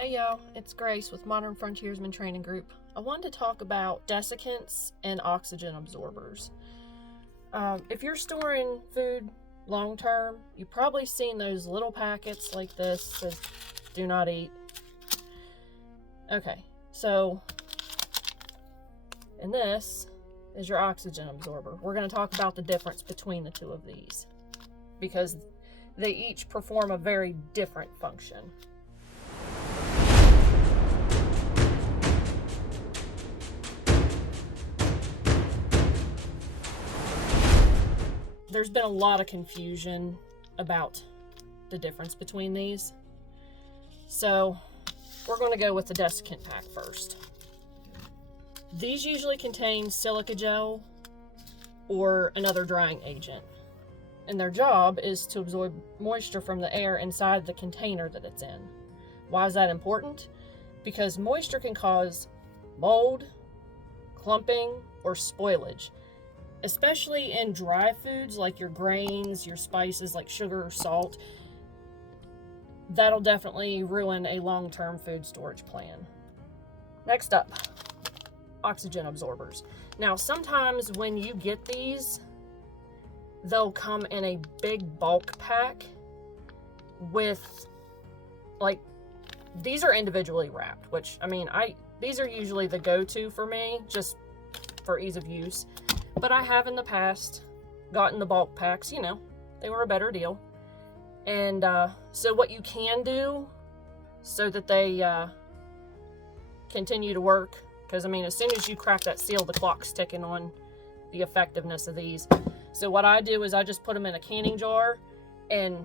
Hey y'all, it's Grace with Modern Frontiersman Training Group. I wanted to talk about desiccants and oxygen absorbers. If you're storing food long term, you've probably seen those little packets like this that says do not eat. Okay, so, and this is your oxygen absorber. We're going to talk about the difference between the two of these because they each perform a very different function. There's been a lot of confusion about the difference between these. So we're going to go with the desiccant pack first. These usually contain silica gel or another drying agent. And their job is to absorb moisture from the air inside the container that it's in. Why is that important? Because moisture can cause mold, clumping, or spoilage. Especially in dry foods like your grains, your spices like sugar or salt. That'll definitely ruin a long-term food storage plan. Next up, oxygen absorbers. Now sometimes when you get these, they'll come in a big bulk pack with, like, these are individually wrapped, which, I mean, these are usually the go-to for me, just for ease of use. But I have in the past gotten the bulk packs, you know, they were a better deal. And so what you can do so that they continue to work, because I mean, as soon as you crack that seal, the clock's ticking on the effectiveness of these. So what I do is I just put them in a canning jar and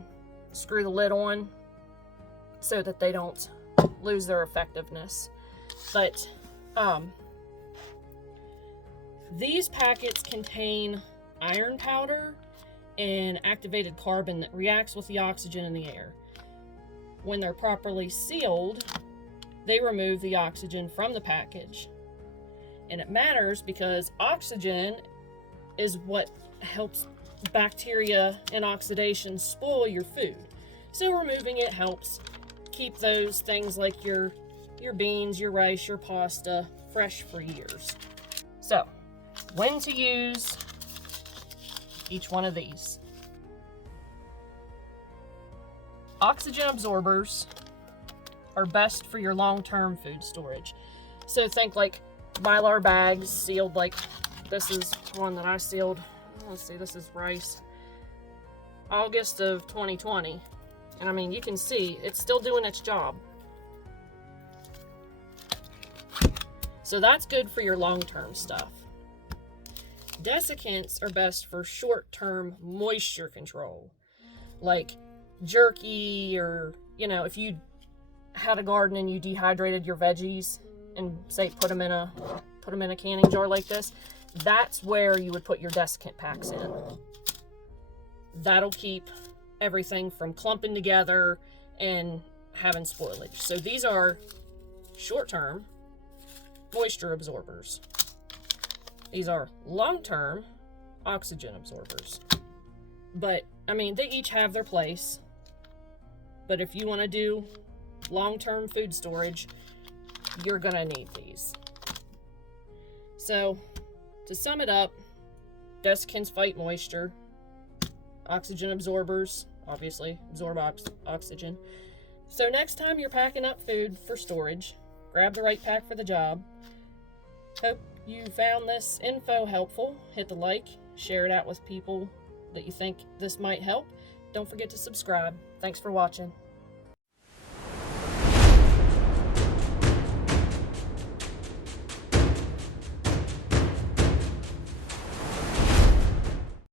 screw the lid on so that they don't lose their effectiveness. But these packets contain iron powder and activated carbon that reacts with the oxygen in the air. When they're properly sealed, they remove the oxygen from the package. And it matters because oxygen is what helps bacteria and oxidation spoil your food. So removing it helps keep those things like your beans, your rice, your pasta fresh for years. So, when to use each one of these. Oxygen absorbers are best for your long-term food storage. So think like Mylar bags sealed, like this is one that I sealed. Let's see, this is rice. August of 2020. And I mean, you can see it's still doing its job. So that's good for your long-term stuff. Desiccants are best for short-term moisture control, like jerky, or, you know, if you had a garden and you dehydrated your veggies and say put them in a canning jar like this, that's where you would put your desiccant packs in. That'll keep everything from clumping together and having spoilage. So these are short-term moisture absorbers. These are long-term oxygen absorbers. But, I mean, they each have their place. But if you want to do long-term food storage, you're going to need these. So, to sum it up, desiccants fight moisture. Oxygen absorbers, obviously, absorb oxygen. So next time you're packing up food for storage, grab the right pack for the job. Hope you found this info helpful. Hit the like, share it out with people that you think this might help. Don't forget to subscribe. Thanks for watching.